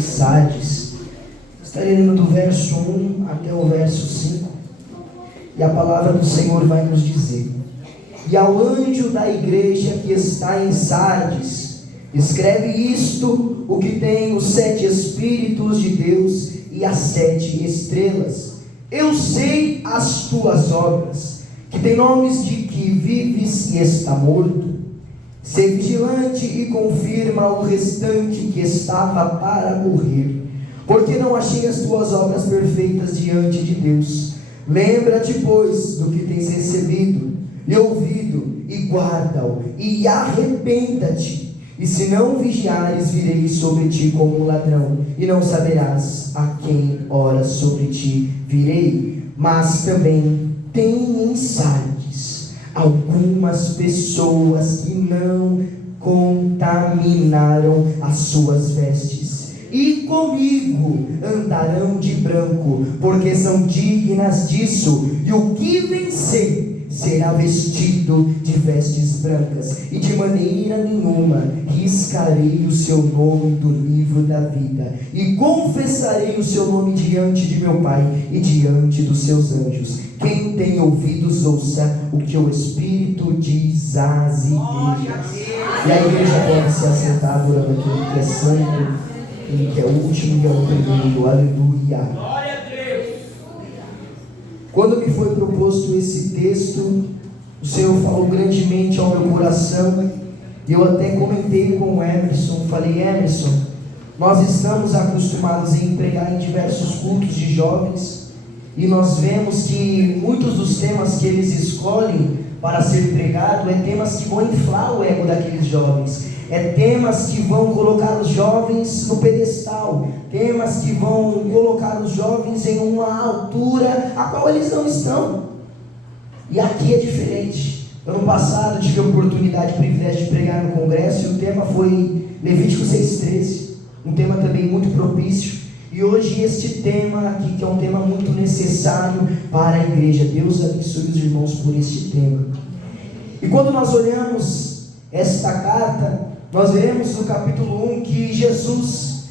de Sardes. Estarei lendo do verso 1 até o verso 5. E a palavra do Senhor vai nos dizer: E ao anjo da igreja que está em Sardes, escreve isto, o que tem os 7 Espíritos de Deus e as 7 estrelas. Eu sei as tuas obras, que tem nomes de que vives e está morto. Sê vigilante e confirma o restante que estava para morrer, porque não achei as tuas obras perfeitas diante de Deus. Lembra-te, pois, do que tens recebido e ouvido, e guarda-o, e arrependa-te. E se não vigiares, virei sobre ti como um ladrão, e não saberás a quem hora sobre ti virei. Mas também tem em Sardes algumas pessoas que não contaminaram as suas vestes, e comigo andarão de branco, porque são dignas disso. E o que vencer será vestido de vestes brancas, e de maneira nenhuma riscarei o seu nome do livro da vida, e confessarei o seu nome diante de meu Pai e diante dos seus anjos. Quem tem ouvidos, ouça o que o Espírito diz às igrejas. E a igreja pode se assentar adorando aquele que é santo, aquele que é o último e é o primeiro. Aleluia. Quando me foi proposto esse texto, o Senhor falou grandemente ao meu coração, e eu até comentei com o Emerson. Falei: Emerson, nós estamos acostumados em pregar em diversos cultos de jovens, e nós vemos que muitos dos temas que eles escolhem para ser pregado é temas que vão inflar o ego daqueles jovens, é temas que vão colocar os jovens no pedestal, temas que vão colocar os jovens em uma altura a qual eles não estão. E aqui é diferente. Ano passado tive a oportunidade e privilégio de pregar no congresso, e o tema foi Levítico 6,13, um tema também muito propício. E hoje este tema aqui, que é um tema muito necessário para a igreja. Deus abençoe os irmãos por este tema. E quando nós olhamos esta carta, nós veremos no capítulo 1 que Jesus,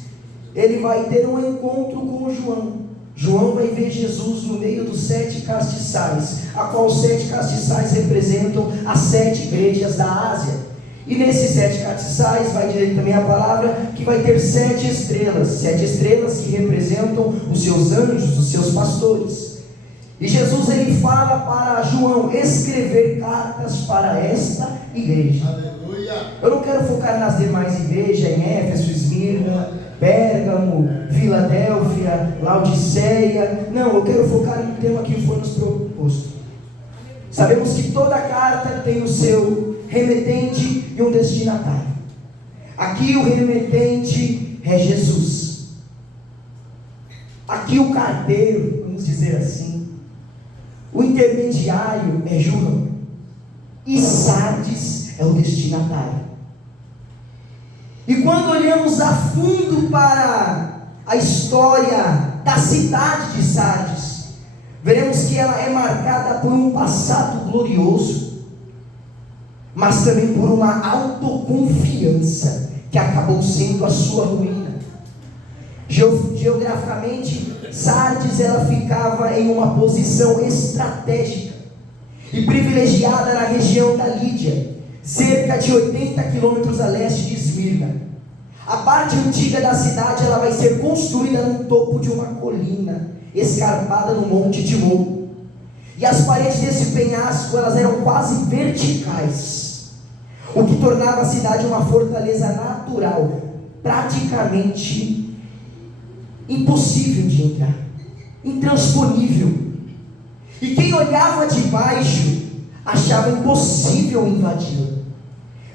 ele vai ter um encontro com João. João vai ver Jesus no meio dos 7 castiçais, a qual os 7 castiçais representam as 7 igrejas da Ásia. E nesses 7 castiçais vai dizer também a palavra que vai ter 7 estrelas, 7 estrelas que representam os seus anjos, os seus pastores. E Jesus, ele fala para João escrever cartas para esta igreja. Aleluia. Eu não quero focar nas demais igrejas, em Éfeso, Esmirna, Pérgamo, Filadélfia, Laodiceia. Não, eu quero focar no tema que foi nos proposto. Sabemos que toda carta tem o seu remetente e um destinatário. Aqui o remetente é Jesus. Aqui o carteiro, vamos dizer assim, o intermediário é João, e Sardes é o destinatário. E quando olhamos a fundo para a história da cidade de Sardes, veremos que ela é marcada por um passado glorioso, mas também por uma autoconfiança que acabou sendo a sua ruína. Geograficamente, Sardes ela ficava em uma posição estratégica e privilegiada na região da Lídia, cerca de 80 quilômetros a leste de Esmirna. A parte antiga da cidade ela vai ser construída no topo de uma colina escarpada no Monte Timon, e as paredes desse penhasco elas eram quase verticais, o que tornava a cidade uma fortaleza natural, praticamente impossível de entrar, intransponível. E quem olhava de baixo achava impossível invadi-la.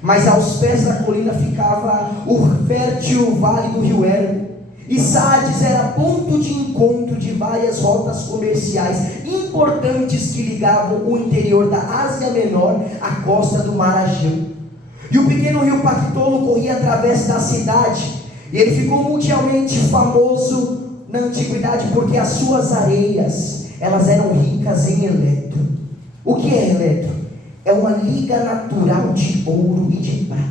Mas aos pés da colina ficava o fértil vale do rio Hermo, e Sardes era ponto de encontro de várias rotas comerciais importantes que ligavam o interior da Ásia Menor à costa do Mar Egeu. E o pequeno rio Pactolo corria através da cidade, e ele ficou mundialmente famoso na antiguidade porque as suas areias elas eram ricas em eletro. O que é eletro? É uma liga natural de ouro e de prata.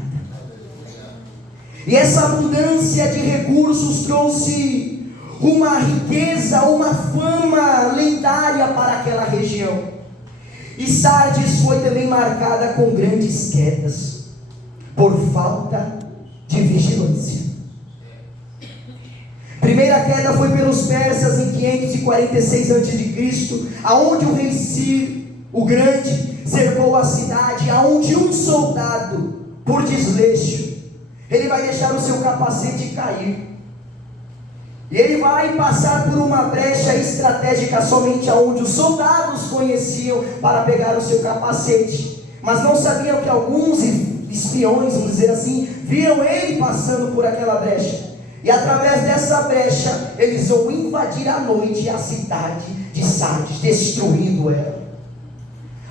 E essa abundância de recursos trouxe uma riqueza, uma fama lendária para aquela região. E Sardes foi também marcada com grandes quedas, por falta de vigilância. Primeira queda foi pelos persas em 546 a.C., aonde o rei Ciro, o Grande, cercou a cidade, aonde um soldado, por desleixo, ele vai deixar o seu capacete cair. E ele vai passar por uma brecha estratégica somente aonde os soldados conheciam para pegar o seu capacete. Mas não sabiam que alguns espiões, vamos dizer assim, viam ele passando por aquela brecha. E através dessa brecha, eles vão invadir à noite a cidade de Sardes, destruindo ela.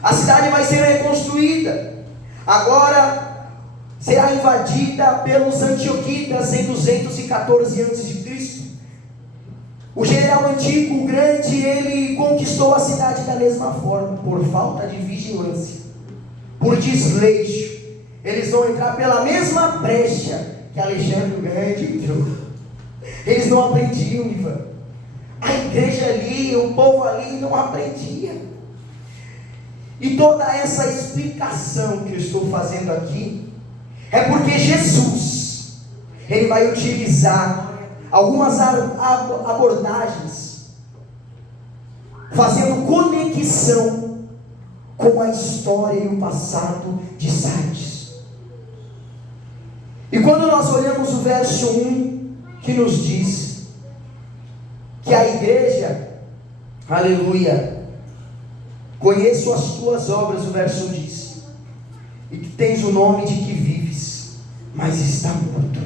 A cidade vai ser reconstruída. Agora será invadida pelos Antioquitas em 214 a.C. O general Antíoco o Grande, ele conquistou a cidade da mesma forma, por falta de vigilância, por desleixo. Eles vão entrar pela mesma brecha que Alexandre o Grande entrou. Eles não aprendiam, Ivan. A igreja ali, o povo ali não aprendia. E toda essa explicação que eu estou fazendo aqui é porque Jesus, ele vai utilizar algumas abordagens, fazendo conexão com a história e o passado de Sardes. E quando nós olhamos o verso 1, que nos diz que a igreja, aleluia, conheço as tuas obras, o verso 1 diz, e que tens o nome de que vives, mas está morto.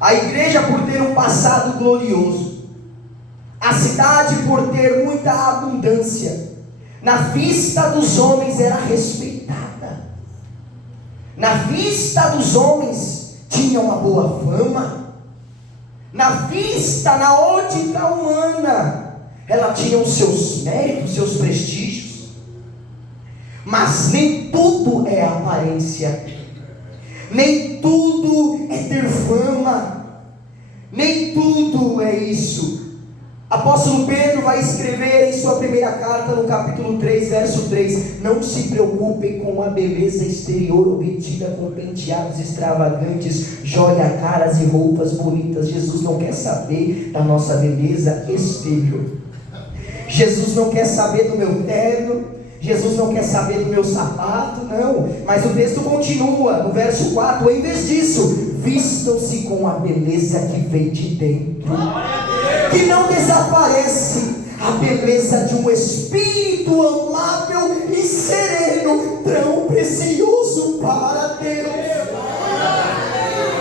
A igreja por ter um passado glorioso, a cidade por ter muita abundância, na vista dos homens era respeitada, na vista dos homens tinha uma boa fama, na vista, na ótica humana, ela tinha os seus méritos, seus prestígios, mas nem tudo é aparência, nem tudo é ter fama, nem tudo é isso. Apóstolo Pedro vai escrever em sua primeira carta, no capítulo 3, verso 3: não se preocupem com a beleza exterior obtida com penteados extravagantes, joia, caras e roupas bonitas. Jesus não quer saber da nossa beleza exterior. Jesus não quer saber do meu terno, Jesus não quer saber do meu sapato, não. Mas o texto continua, no verso 4, em vez disso, vistam-se com a beleza que vem de dentro, que não desaparece, a beleza de um espírito amável e sereno, tão precioso para Deus.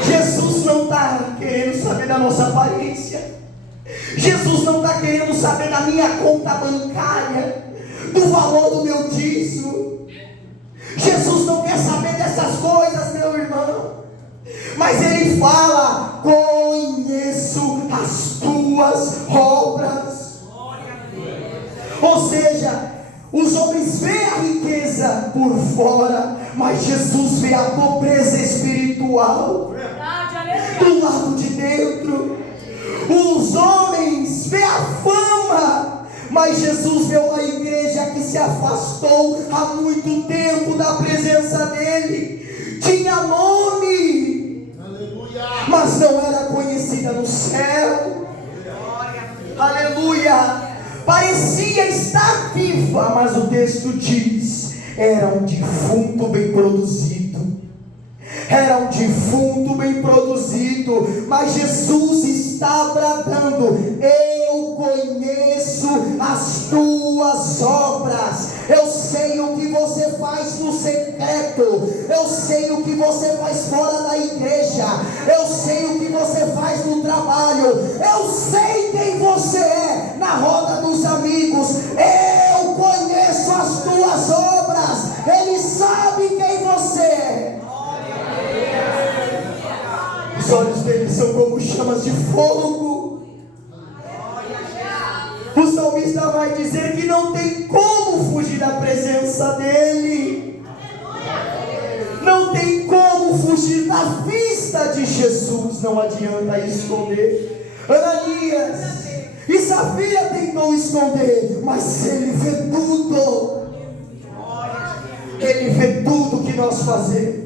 Jesus não está querendo saber da nossa aparência, Jesus não está querendo saber da minha conta bancária, do valor do meu dízimo. Jesus não quer saber dessas coisas, meu irmão. Mas Ele fala: conheço as tuas obras. Ou seja, os homens veem a riqueza por fora, mas Jesus vê a pobreza espiritual do lado de dentro. Os homens veem a fama, mas Jesus vê uma igreja que se afastou há muito tempo da presença dEle. Tinha nome, mas não era conhecida no céu. Aleluia. Parecia estar viva, mas o texto diz: era um defunto bem produzido. Era um defunto bem produzido. Mas Jesus está bradando: eu conheço as tuas obras. Eu sei o que você faz no secreto. Eu sei o que você faz fora da igreja. Eu sei o que você faz no trabalho. Eu sei quem você é na roda dos amigos. Eu conheço as tuas obras. Ele sabe quem você é. Os olhos dele são como chamas de fogo. O salmista vai dizer que não tem como fugir da presença dele. Não tem como fugir da vista presença de Jesus não adianta esconder. Ananias e Safira tentou esconder, mas ele vê tudo. Ele vê tudo que nós fazemos.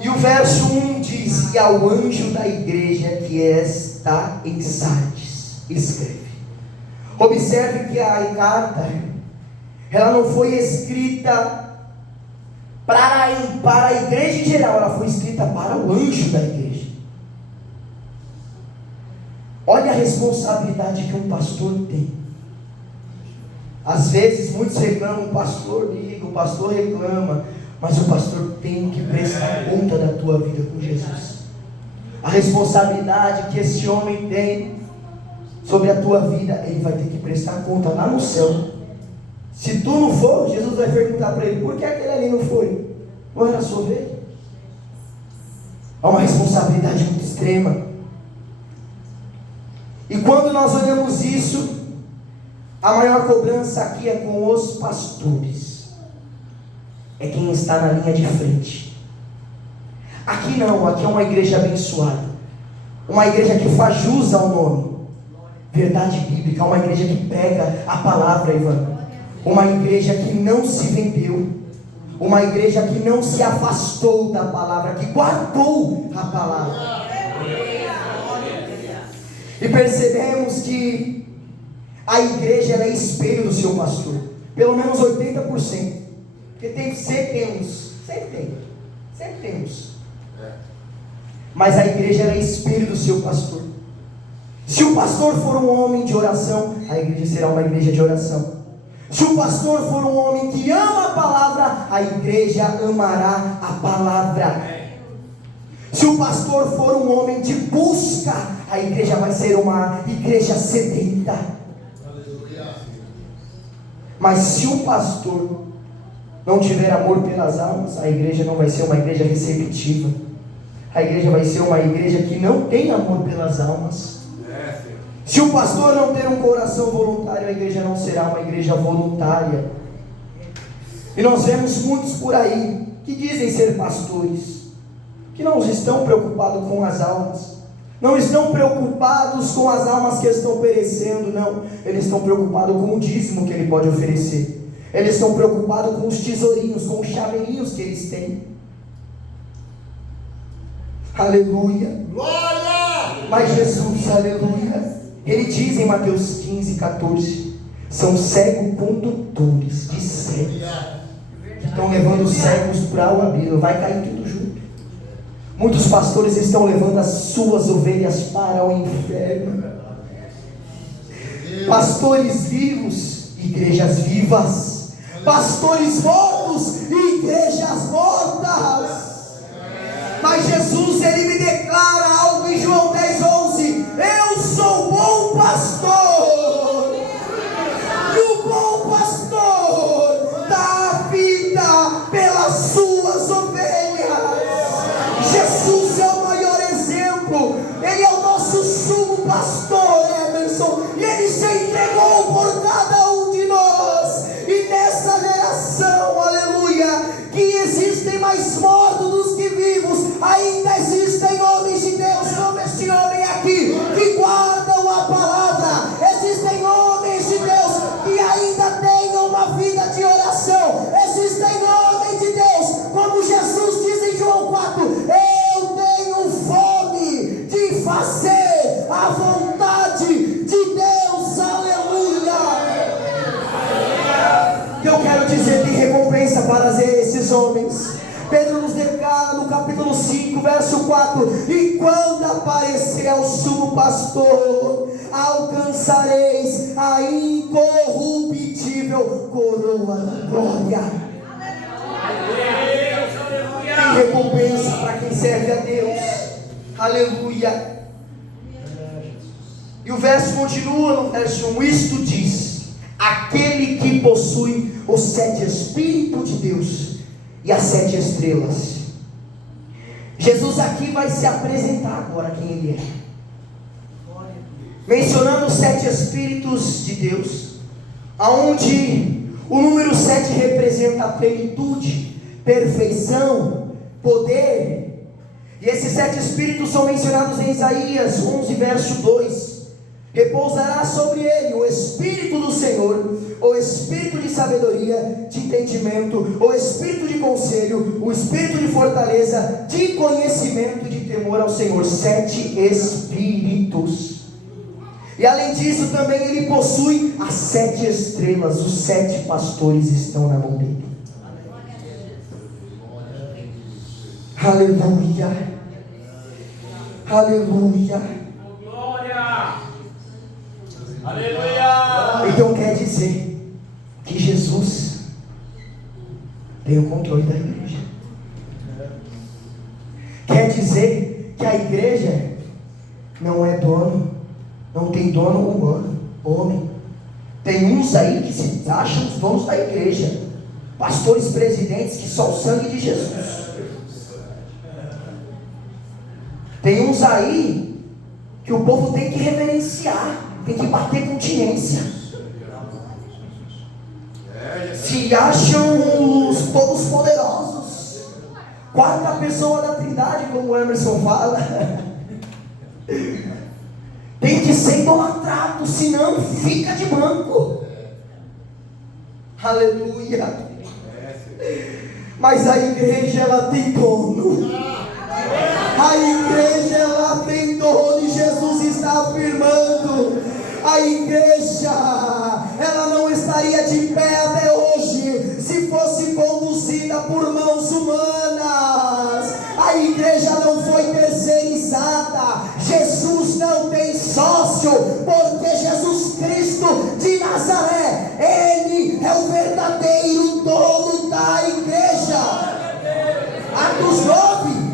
E o verso 1 diz: e ao anjo da igreja que está em Sardes, escreve. Observe que a carta, ela não foi escrita para a igreja em geral, ela foi escrita para o anjo da igreja. Olha a responsabilidade que um pastor tem. Às vezes muitos reclamam, o pastor liga, o pastor reclama, mas o pastor tem que prestar conta da tua vida com Jesus. A responsabilidade que esse homem tem sobre a tua vida, ele vai ter que prestar conta lá no céu. Se tu não for, Jesus vai perguntar para ele: por que aquele ali não foi? Não era sua vez? É uma responsabilidade muito extrema. E quando nós olhamos isso, a maior cobrança aqui é com os pastores. É quem está na linha de frente. Aqui não, aqui é uma igreja abençoada. Uma igreja que faz jus ao nome. Verdade bíblica, uma igreja que prega a palavra, Ivan. Uma igreja que não se vendeu. Uma igreja que não se afastou da palavra, que guardou a palavra. E percebemos que a igreja ela é espelho do seu pastor. Pelo menos 80%. Porque sempre temos. Mas a igreja ela é espelho do seu pastor. Se o pastor for um homem de oração, a igreja será uma igreja de oração. Se o pastor for um homem que ama a palavra, a igreja amará a palavra. Se o pastor for um homem de busca, a igreja vai ser uma igreja sedenta. Mas se o pastor não tiver amor pelas almas, a igreja não vai ser uma igreja receptiva. A igreja vai ser uma igreja que não tem amor pelas almas. Se o pastor não ter um coração voluntário, a igreja não será uma igreja voluntária. E nós vemos muitos por aí que dizem ser pastores, que não estão preocupados com as almas, não estão preocupados com as almas que estão perecendo, não. Eles estão preocupados com o dízimo que ele pode oferecer. Eles estão preocupados com os tesourinhos, com os chaveirinhos que eles têm. Aleluia. Glória! Mas Jesus, aleluia, ele diz em Mateus 15:14: são cegos condutores de cegos, que estão levando os cegos para o abismo. Vai cair tudo junto. Muitos pastores estão levando as suas ovelhas para o inferno. Pastores vivos, igrejas vivas. Pastores mortos, igrejas mortas. Mas Jesus, ele me declara algo em João 10:11: eu sou bom pastor, e o bom pastor dá a vida pelas suas ovelhas. Jesus é o maior exemplo. Ele é o nosso sumo pastor, Emerson, e ele se entregou por cada um de nós. E nessa geração, aleluia, que existem mais mortos do que vivos, ainda existem homens de Deus como este homem aqui, que guardam a palavra. Existem homens de Deus que ainda têm uma vida de oração. Existem homens de Deus, como Jesus diz em João 4: eu tenho fome de fazer a vontade de Deus. Aleluia. Eu quero dizer, tem recompensa para esses homens. Pedro nos declara no capítulo 5, verso 4: e quando aparecer o sumo pastor, alcançareis a incorruptível coroa da glória. Tem recompensa para quem serve a Deus. Aleluia. E o verso continua no verso 1: isto diz aquele que possui os 7 Espíritos de Deus e as 7 estrelas. Jesus aqui vai se apresentar agora quem ele é, mencionando os 7 Espíritos de Deus, aonde o número 7 representa a plenitude, perfeição, poder. E esses 7 espíritos são mencionados em Isaías 11, verso 2. Repousará sobre ele o Espírito do Senhor, o Espírito de sabedoria, de entendimento, o Espírito de conselho, o Espírito de fortaleza, de conhecimento e de temor ao Senhor. 7 espíritos. E além disso também ele possui as 7 estrelas. Os 7 pastores estão na mão dele. Aleluia, aleluia, glória, aleluia. Então quer dizer que Jesus tem o controle da igreja. Quer dizer que a igreja não é dono, não tem dono humano, homem. Tem uns aí que se acham os donos da igreja, pastores, presidentes, que só o sangue de Jesus. Tem uns aí que o povo tem que reverenciar, tem que bater continência. Se acham os todos poderosos, 4ª pessoa da Trindade, como o Emerson fala. Tem que ser idolatrado, senão fica de banco. Aleluia. Mas a igreja, ela tem dono. A igreja, ela tem dono, e Jesus está afirmando: a igreja, ela não estaria de pé até hoje se fosse conduzida por mãos humanas. A igreja não foi terceirizada. Jesus não tem sócio, porque Jesus Cristo de Nazaré, Ele é o verdadeiro dono da igreja. Atos 9,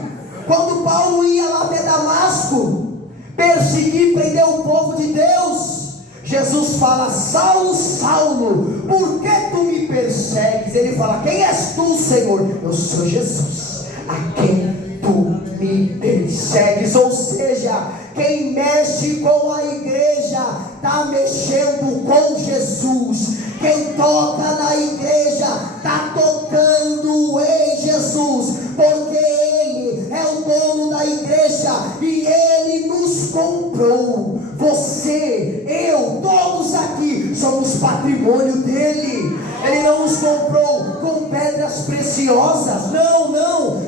quando Paulo ia lá até Damasco, perseguir, prender o povo de Deus, Jesus fala: Saulo, Saulo, por que tu me persegues? Ele fala: quem és tu, Senhor? Eu sou Jesus, a quem tu me persegues. Ou seja, quem mexe com a igreja está mexendo com Jesus. Quem toca na igreja está tocando em Jesus, porque Ele é o dono da igreja e Ele nos comprou. Você, eu, todos aqui somos patrimônio dele. Ele não nos comprou com pedras preciosas, não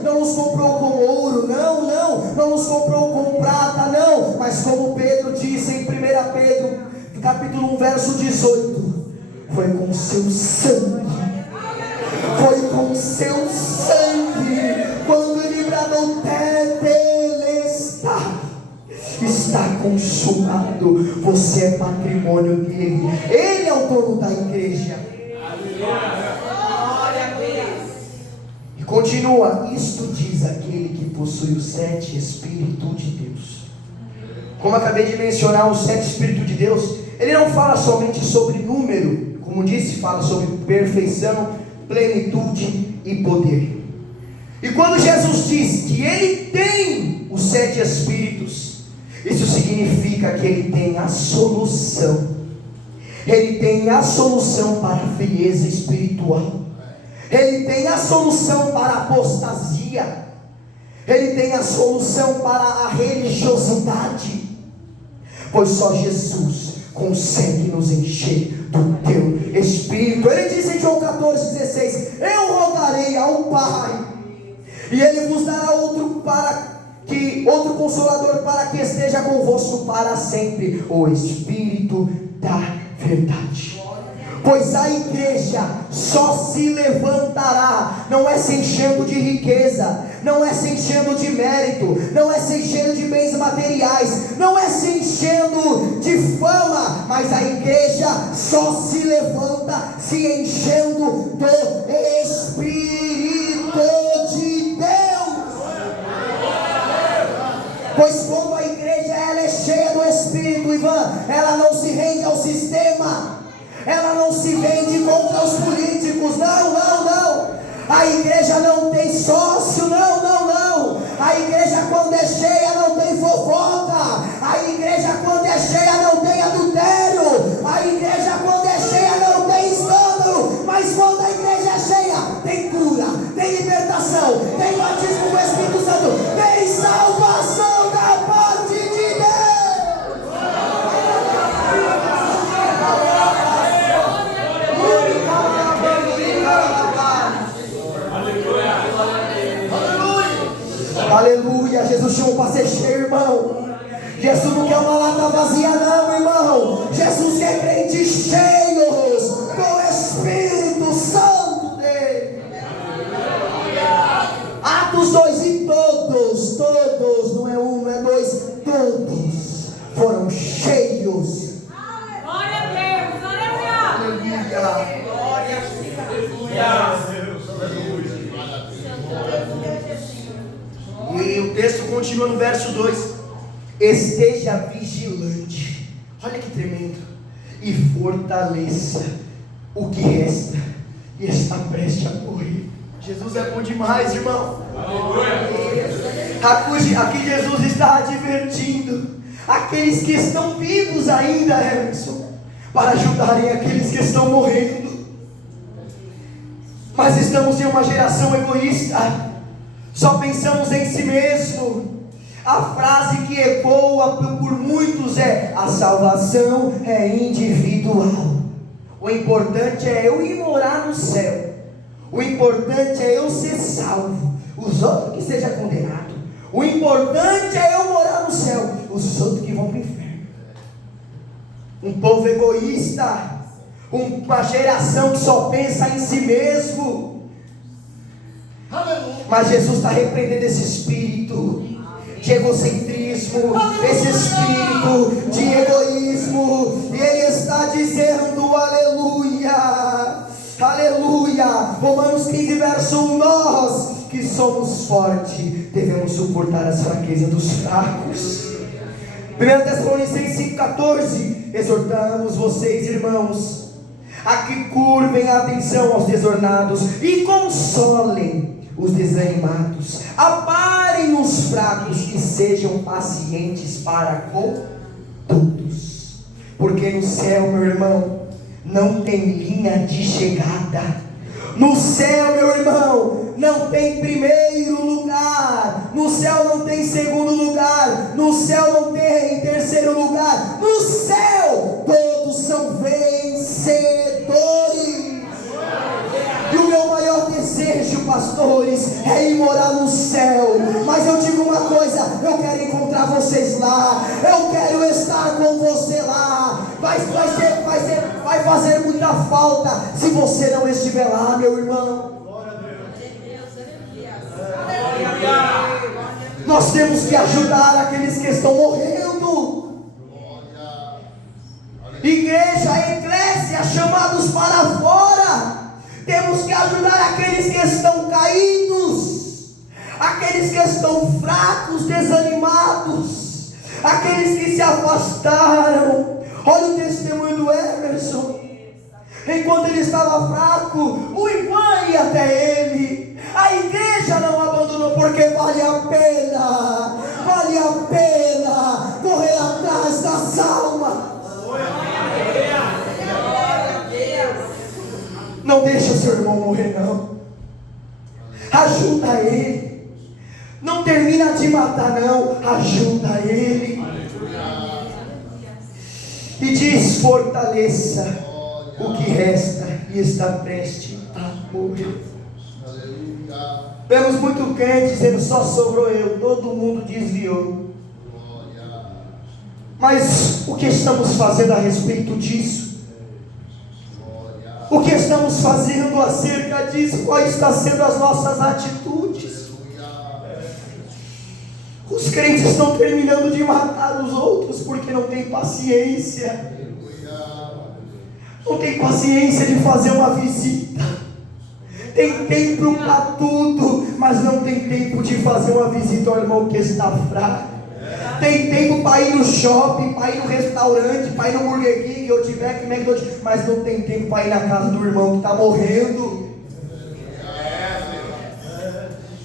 nos comprou com ouro, não nos comprou com prata, não, mas como Pedro disse em 1 Pedro, capítulo 1, verso 18, foi com seu sangue, foi com seu sangue, quando ele bradou: tetelestai, está consumado. Você é patrimônio dele, ele é o dono da igreja. E continua: isto diz aquele que possui os 7 Espíritos de Deus. Como acabei de mencionar, os 7 Espíritos de Deus, ele não fala somente sobre número, como disse, fala sobre perfeição, plenitude e poder. E quando Jesus diz que ele tem os 7 Espíritos, isso significa que ele tem a solução. Ele tem a solução para a frieza espiritual. Ele tem a solução para a apostasia. Ele tem a solução para a religiosidade. Pois só Jesus consegue nos encher do teu Espírito. Ele diz em João 14,16: eu rogarei ao Pai, e Ele vos dará outro Consolador, para que esteja convosco para sempre, o Espírito da verdade. Pois a igreja só se levantará, não é se enchendo de riqueza, não é se enchendo de mérito, não é se enchendo de bens materiais, não é se enchendo de fama, mas a igreja só se levanta se enchendo do Espírito de Deus. Pois quando a igreja ela é cheia do Espírito, Ivan, ela não se rende ao sistema, ela não se vende contra os políticos, não. A igreja não tem sócio, não. A igreja, quando é cheia, não tem fofoca. A igreja, quando é cheia, não tem adultério. A igreja, quando é cheia, não tem escândalo. Mas quando a igreja é cheia, tem cura, tem libertação, tem batismo Aleluia. Jesus chamou para ser cheio, irmão. Jesus não quer uma lata vazia não, irmão. Jesus quer crentes cheios com o Espírito Santo dele. Atos 2, e todos, não é um, não é dois, todos foram cheios. Glória a Deus, aleluia. E o texto continua no verso 2: esteja vigilante, olha que tremendo, e fortaleça o que resta e está prestes a morrer. Jesus é bom demais, irmão. Aqui Jesus está advertindo aqueles que estão vivos ainda, Emerson, para ajudarem aqueles que estão morrendo. Mas estamos em uma geração egoísta, só pensamos em si mesmo. A frase que ecoa por muitos é: a salvação é individual. O importante é eu ir morar no céu. O importante é eu ser salvo. Os outros que sejam condenados. O importante é eu morar no céu. Os outros que vão para o inferno. Um povo egoísta. Uma geração que só pensa em si mesmo. Mas Jesus está repreendendo esse espírito de egocentrismo, esse espírito de egoísmo, e Ele está dizendo: aleluia, aleluia. Romanos 15, verso 1: nós que somos fortes devemos suportar as fraquezas dos fracos. 1 Tessalonicenses 5,14: exortamos vocês, irmãos, a que curvem a atenção aos desornados e consolem os desanimados, aparem os fracos e sejam pacientes para com todos, porque no céu, meu irmão, não tem linha de chegada. No céu, meu irmão, não tem primeiro lugar. No céu não tem segundo lugar. No céu não tem terceiro lugar. No céu todos são vencedores. E o meu maior desejo, pastores, é ir morar no céu. Mas eu digo uma coisa: eu quero encontrar vocês lá. Eu quero estar com você lá. Vai fazer muita falta se você não estiver lá, meu irmão. Nós temos que ajudar aqueles que estão morrendo. Igreja, eclésia, chamados para fora. Temos que ajudar aqueles que estão caídos, aqueles que estão fracos, desanimados, aqueles que se afastaram. Olha o testemunho do Emerson. Enquanto ele estava fraco, o irmão ia até ele. A igreja não abandonou, porque vale a pena correr atrás das almas. Não deixa seu irmão morrer, não. Ajuda ele. Não termina de matar, não. Ajuda ele. E diz: fortaleça o que resta e está prestes a morrer. Vemos muito crente dizendo: só sobrou eu, todo mundo desviou. Mas o que estamos fazendo a respeito disso? O que estamos fazendo acerca disso? Quais estão sendo as nossas atitudes? Os crentes estão terminando de matar os outros porque não tem paciência. Não tem paciência de fazer uma visita. Tem tempo para tudo, mas não tem tempo de fazer uma visita ao irmão que está fraco. Tem tempo para ir no shopping, para ir no restaurante, para ir no Burger King, Outback, McDonald's, mas não tem tempo para ir na casa do irmão que está morrendo.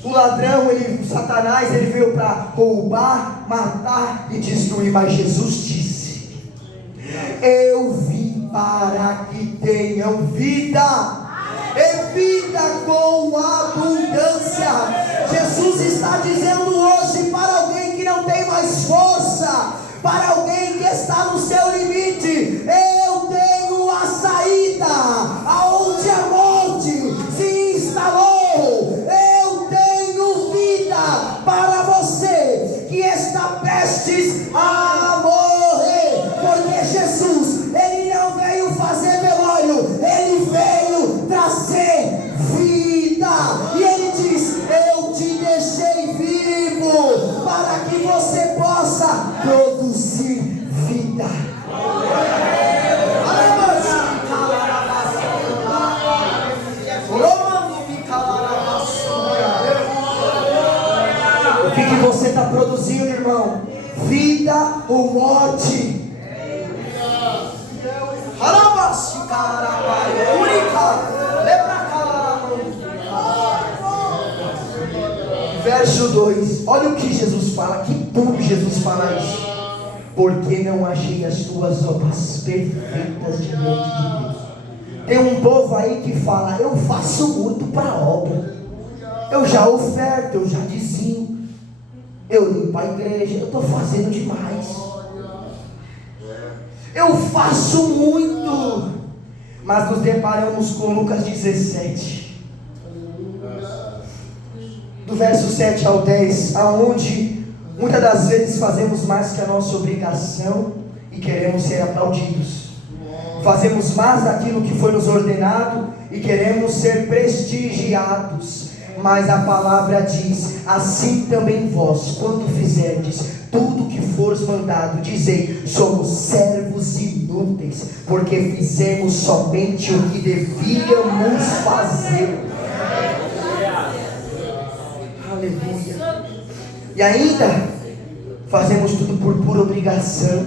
O ladrão, o Satanás, ele veio para roubar, matar e destruir, mas Jesus disse: eu vim para que tenham vida, e vida com abundância. Jesus está dizendo hoje para alguém que não tem mais força, para alguém que está no seu limite: eu tenho a saída aonde a morte se instalou. Eu tenho vida para você. prestes a morrer. Porque Jesus, Ele não veio fazer velório, Ele veio trazer vida. E Ele diz: eu te deixei vivo para que você possa produzir vida. O que você está produzindo, irmão? Vida ou morte? Verso 2, olha o que Jesus fala, que duro Jesus fala isso. Porque não achei as tuas obras perfeitas diante de Deus. Tem um povo aí que fala: eu faço muito para a obra, eu já oferto, eu já dizimo, eu limpo a igreja, eu estou fazendo demais, eu faço muito. Mas nos deparamos com Lucas 17, do verso 7 ao 10, aonde muitas das vezes fazemos mais que a nossa obrigação e queremos ser aplaudidos. Fazemos mais daquilo que foi nos ordenado e queremos ser prestigiados. Mas a palavra diz: assim também vós, quando fizerdes tudo que fores mandado, dizei: somos servos inúteis, porque fizemos somente o que devíamos fazer. Aleluia. E ainda fazemos tudo por pura obrigação,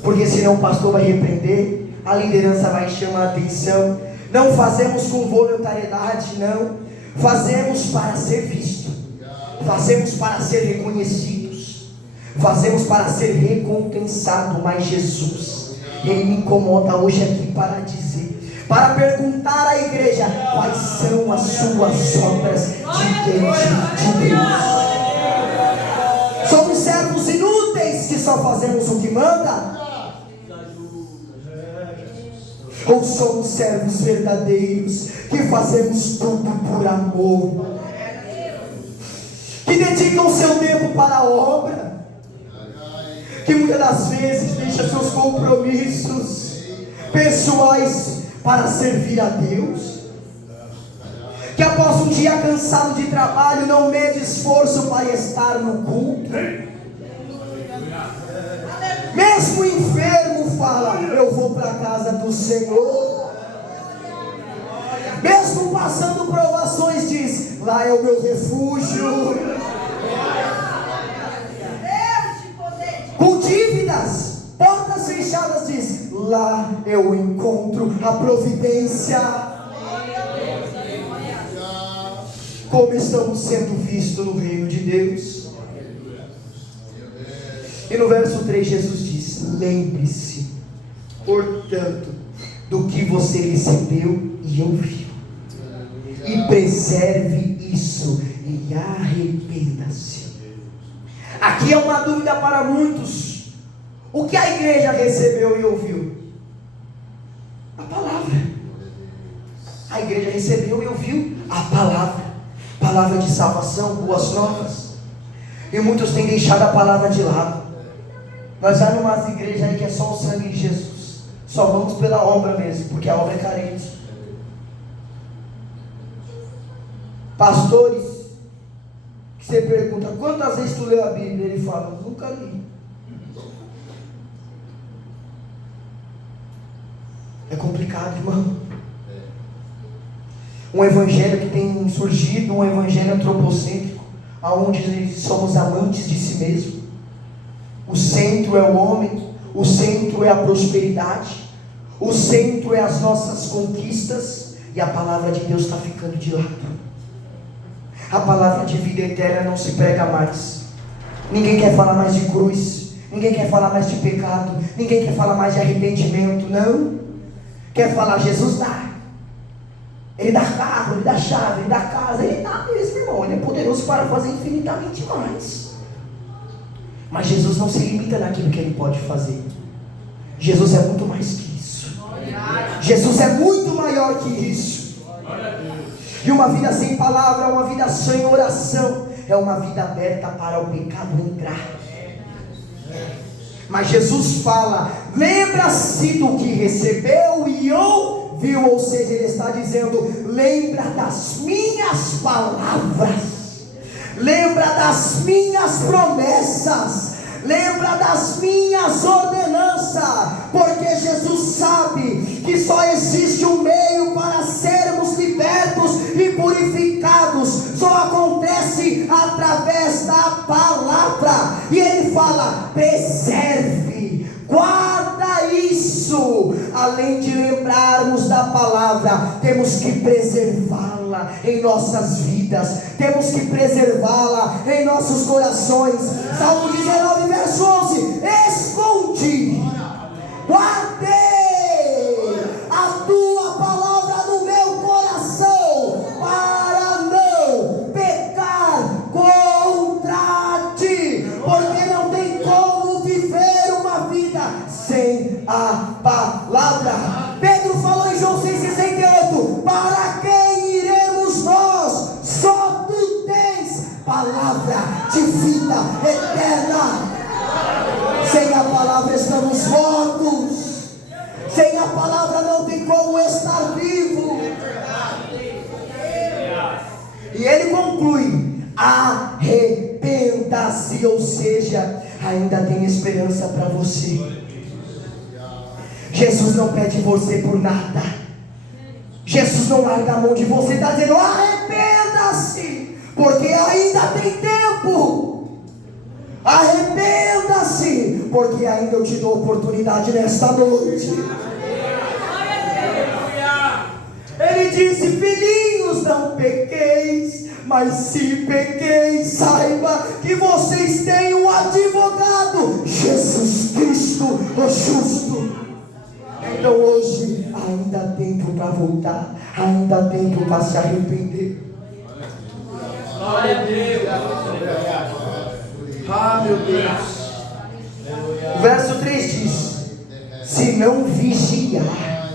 porque senão o pastor vai repreender, a liderança vai chamar a atenção. Não fazemos com voluntariedade, não. Fazemos para ser visto, fazemos para ser reconhecidos, fazemos para ser recompensado. Mas Jesus, Ele me incomoda hoje aqui para dizer, para perguntar à igreja: quais são as suas obras diante de Deus? Somos servos inúteis que só fazemos o que manda? Ou somos servos verdadeiros que fazemos tudo por amor, que dedicam seu tempo para a obra, que muitas das vezes deixam seus compromissos pessoais para servir a Deus, que após um dia cansado de trabalho não mede esforço para estar no culto, mesmo enfermo fala: eu vou para a casa do Senhor. Mesmo passando provações diz: lá é o meu refúgio. Com dívidas, portas fechadas diz: lá eu encontro a providência. Como estamos sendo vistos no reino de Deus? E no verso 3 Jesus diz: lembre-se, portanto, do que você recebeu e ouviu, e preserve isso, e arrependa-se. Aqui é uma dúvida para muitos: o que a igreja recebeu e ouviu? A palavra. A igreja recebeu e ouviu a palavra, palavra de salvação, boas novas. E muitos têm deixado a palavra de lado. Nós vamos numas igrejas aí que é só o sangue de Jesus, só vamos pela obra mesmo, porque a obra é carente. Pastores que você pergunta: quantas vezes tu leu a Bíblia? Ele fala: nunca li. É complicado, irmão. Um evangelho que tem surgido, um evangelho antropocêntrico, onde somos amantes de si mesmo. O centro é o homem, o centro é a prosperidade, o centro é as nossas conquistas, e a palavra de Deus está ficando de lado. A palavra de vida eterna não se prega mais. Ninguém quer falar mais de cruz, ninguém quer falar mais de pecado, ninguém quer falar mais de arrependimento, não. Quer falar: Jesus dá, Ele dá carro, Ele dá chave, Ele dá casa, Ele dá mesmo, irmão. Ele é poderoso para fazer infinitamente mais. Mas Jesus não se limita naquilo que Ele pode fazer. Jesus é muito mais que isso. Jesus é muito maior que isso. E uma vida sem palavra, uma vida sem oração, é uma vida aberta para o pecado entrar. Mas Jesus fala: lembra-se do que recebeu e ouviu. Ou seja, ele está dizendo: lembra das minhas palavras, lembra das minhas promessas, lembra das minhas ordenanças, porque Jesus sabe que só existe um meio para sermos libertos e purificados, só acontece através da palavra. E ele fala: preserve, guarda isso. Além de lembrarmos da palavra, temos que preservá-la em nossas vidas, temos que preservá-la em nossos corações. Salmo 19, verso 11: escondi, guardei a tua palavra no meu coração, para não pecar contra ti, porque não tem como viver uma vida sem a palavra. Pedro falou em João 6,68: para quem iremos nós? Só tu tens palavra de vida eterna. Sem a palavra estamos mortos. Sem a palavra não tem como estar vivo. E ele conclui: arrependa-se. Ou seja, ainda tem esperança para você. Jesus não pede você por nada. Jesus não larga a mão de você. Está dizendo: arrependa-se, porque ainda tem tempo. Arrependa-se, porque ainda eu te dou oportunidade nesta noite. Ele disse: filhinhos, não pequeis, mas se pequeis, saiba que vocês têm um advogado, Jesus Cristo, o justo. Então hoje ainda há tempo para voltar, ainda há tempo para se arrepender. Glória a Deus. Ah, meu Deus. O verso 3 diz: se não vigiar,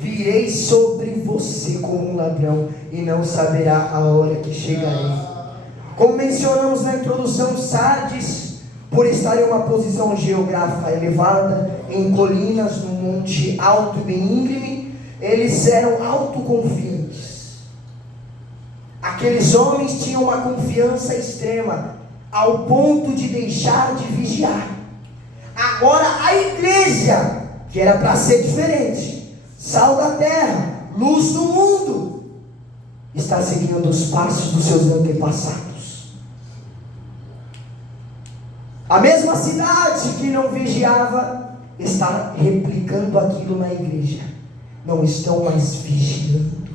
virei sobre você como um ladrão, e não saberá a hora que chegarei. Como mencionamos na introdução, Sardes, por estar em uma posição geográfica elevada, em colinas, num monte alto e bem íngreme, eles eram autoconfiantes. Aqueles homens tinham uma confiança extrema, ao ponto de deixar de vigiar. Agora a igreja, que era para ser diferente, sal da terra, luz do mundo, está seguindo os passos dos seus antepassados. A mesma cidade que não vigiava está replicando aquilo na igreja. Não estão mais vigiando.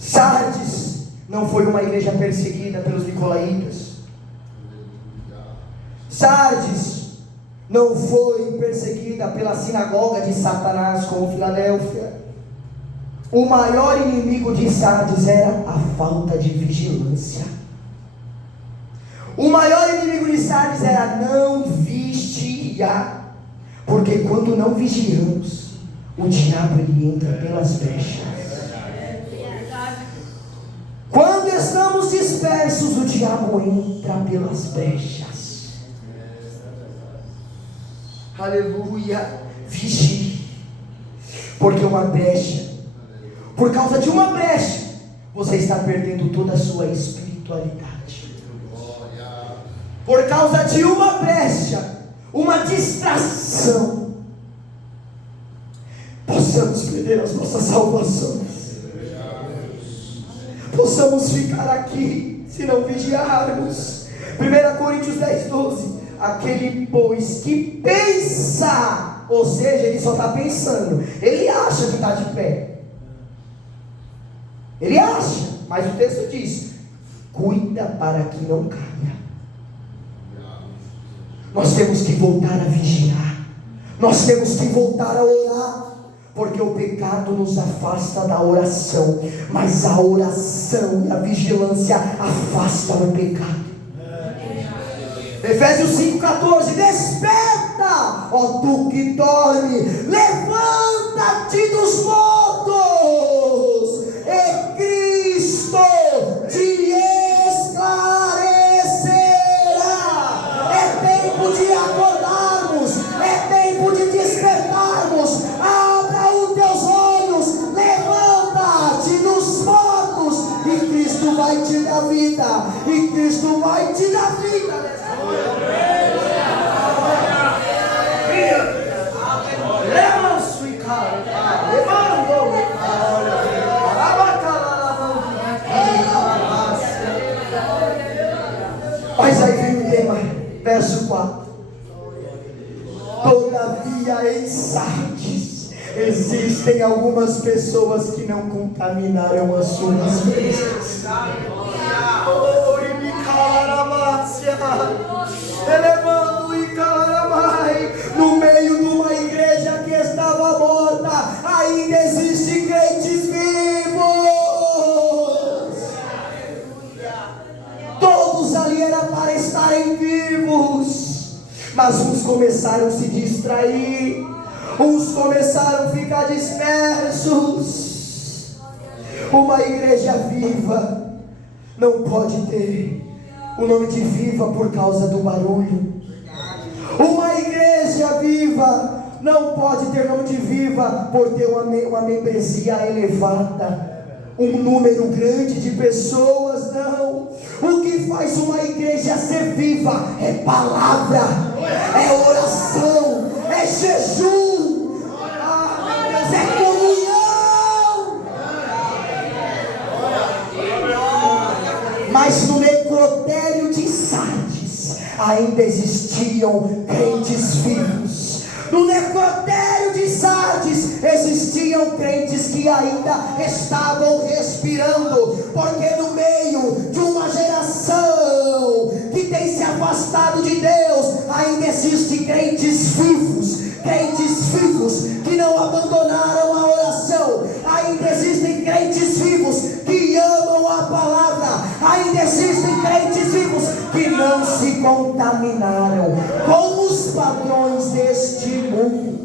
Sardes não foi uma igreja perseguida pelos nicolaítas. Sardes não foi perseguida pela sinagoga de Satanás como Filadélfia. O maior inimigo de Sardes era a falta de vigilância. O maior inimigo de Sardes era não vigiar. Porque quando não vigiamos, o diabo ele entra pelas brechas. Quando estamos dispersos, o diabo entra pelas brechas. Aleluia. Vigie. Porque uma brecha, por causa de uma brecha, você está perdendo toda a sua espiritualidade. Por causa de uma brecha, uma distração, possamos perder as nossas salvações. Possamos ficar aqui se não vigiarmos. 1 Coríntios 10:12: aquele pois que pensa, ou seja, ele só está pensando, ele acha que está de pé, ele acha, mas o texto diz: cuida para que não caia. Nós temos que voltar a vigiar, nós temos que voltar a orar, porque o pecado nos afasta da oração, mas a oração e a vigilância afastam o pecado. Efésios 5,14: desperta, ó tu que dorme, levanta-te dos mortos, e Cristo te esclarecerá. vida dessa Mas aí vem o tema, verso 4. Todavia em Sardes existem algumas pessoas que não contaminaram as suas vidas. No meio de uma igreja que estava morta, ainda existem crentes vivos. Todos ali era para estarem vivos, mas uns começaram a se distrair, uns começaram a ficar dispersos. Uma igreja viva não pode ter o nome de viva por causa do barulho. Uma igreja viva não pode ter nome de viva por ter uma membresia elevada, um número grande de pessoas. Não. O que faz uma igreja ser viva é palavra, é oração, é jejum, é comunhão. Mas no necrotério de Sardes ainda existiam crentes vivos. No necrotério de Sardes existiam crentes que ainda estavam respirando, porque no meio de uma geração que tem se afastado de Deus, ainda existem crentes vivos que não abandonaram a oração, ainda existem crentes vivos que amam a palavra, ainda existem crentes vivos que não se contaminaram com os padrões deste mundo.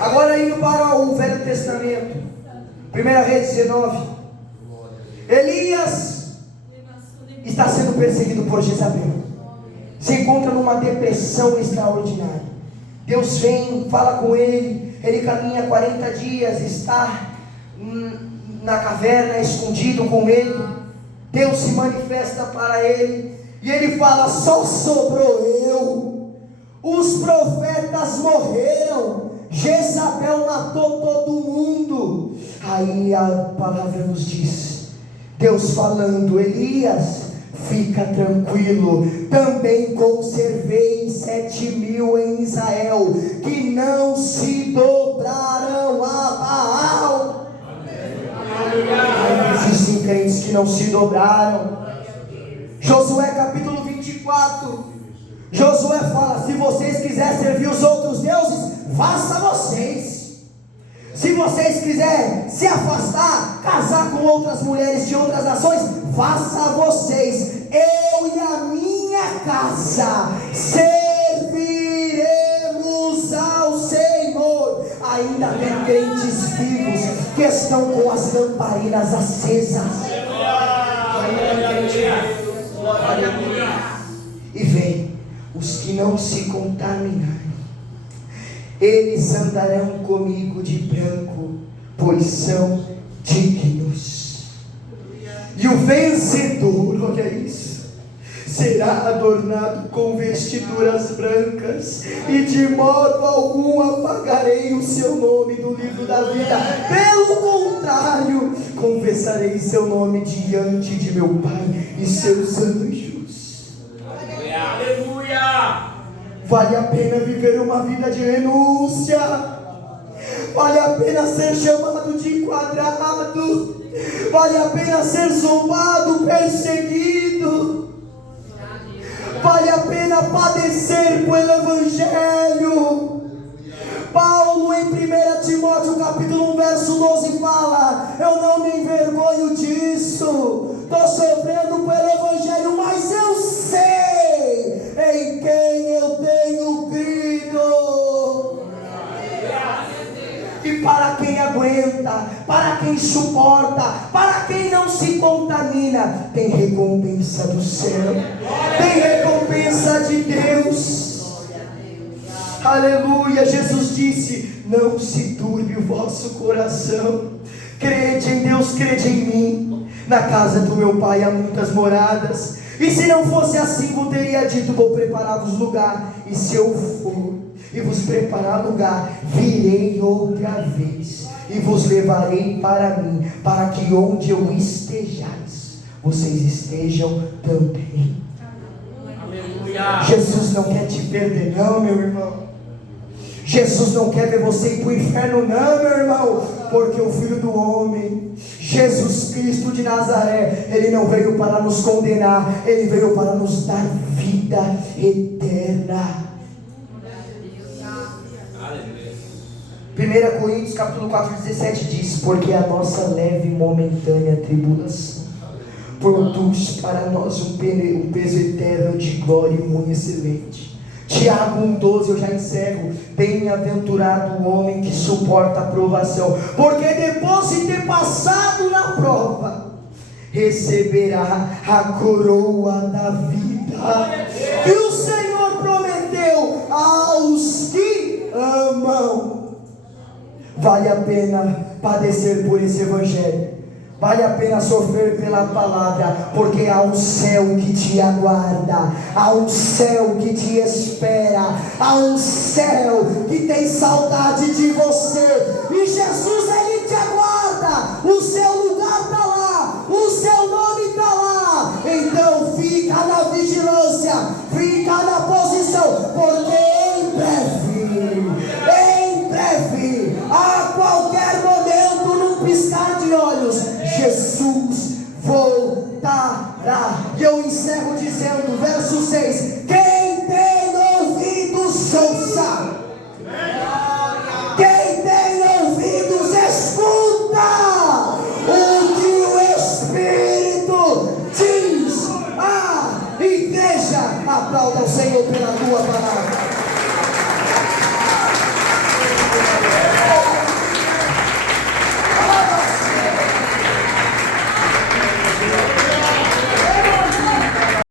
Agora indo para o Velho Testamento, 1 Reis 19, Elias está sendo perseguido por Jezabel, se encontra numa depressão extraordinária. Deus vem, fala com ele, ele caminha 40 dias, está na caverna, escondido com medo. Deus se manifesta para ele, e ele fala: só sobrou eu, os profetas morreram, Jezabel matou todo mundo. Aí a palavra nos diz, Deus falando: Elias, fica tranquilo, também conservei 7.000 em Israel, que não se dobraram a Baal. Existem crentes que não se dobraram. Josué capítulo 24, Josué fala: se vocês quiserem servir os outros deuses, faça vocês. Se vocês quiserem se afastar, casar com outras mulheres de outras nações, faça vocês. Eu e a minha casa serviremos ao Senhor. Ainda tem crentes vivos que estão com as lamparinas acesas. E vem os que não se contaminaram. Eles andarão comigo de branco, pois são dignos. E o vencedor, olha isso, será adornado com vestiduras brancas, e de modo algum apagarei o seu nome do livro da vida. Pelo contrário, confessarei seu nome diante de meu Pai e seus anjos. Aleluia! Vale a pena viver uma vida de renúncia. Vale a pena ser chamado de quadrado. Vale a pena ser zombado, perseguido. Vale a pena padecer pelo Evangelho. Paulo em 1 Timóteo capítulo 1 verso 12 fala: eu não me envergonho disso, estou sofrendo pelo Evangelho, mas eu sei em quem eu tenho crido. E para quem aguenta, para quem suporta, para quem não se contamina, tem recompensa do céu, tem recompensa de Deus. Aleluia. Jesus disse: não se turbe o vosso coração, crede em Deus, crede em mim. Na casa do meu pai há muitas moradas, e se não fosse assim, eu teria dito: vou preparar-vos lugar. E se eu for e vos preparar lugar, virei outra vez e vos levarei para mim, para que onde eu estejais, vocês estejam também. Aleluia. Jesus não quer te perder, não, meu irmão. Jesus não quer ver você ir para o inferno, não, meu irmão. Porque o Filho do Homem, Jesus Cristo de Nazaré, Ele não veio para nos condenar, Ele veio para nos dar vida eterna. 1 Coríntios capítulo 4, 17 diz: porque a nossa leve e momentânea tribulação produz para nós um peso eterno de glória e muito excelente. Tiago 1,12, eu já encerro. Bem-aventurado o homem que suporta a provação, porque depois de ter passado na prova, receberá a coroa da vida que o Senhor prometeu aos que amam. Vale a pena padecer por esse evangelho, vale a pena sofrer pela palavra, porque há um céu que te aguarda, há um céu que te espera, há um céu que tem saudade de você, e Jesus, Ele te aguarda. O seu lugar está lá, o seu nome está lá. Então fica na vigilância, fica na posição, porque em breve, a qualquer momento, num piscar de olhos, Jesus voltará. E eu encerro dizendo, verso 6: quem tem ouvidos, ouça. Quem tem ouvidos, escuta o que o Espírito diz. A igreja, aplauda o Senhor pela tua palavra.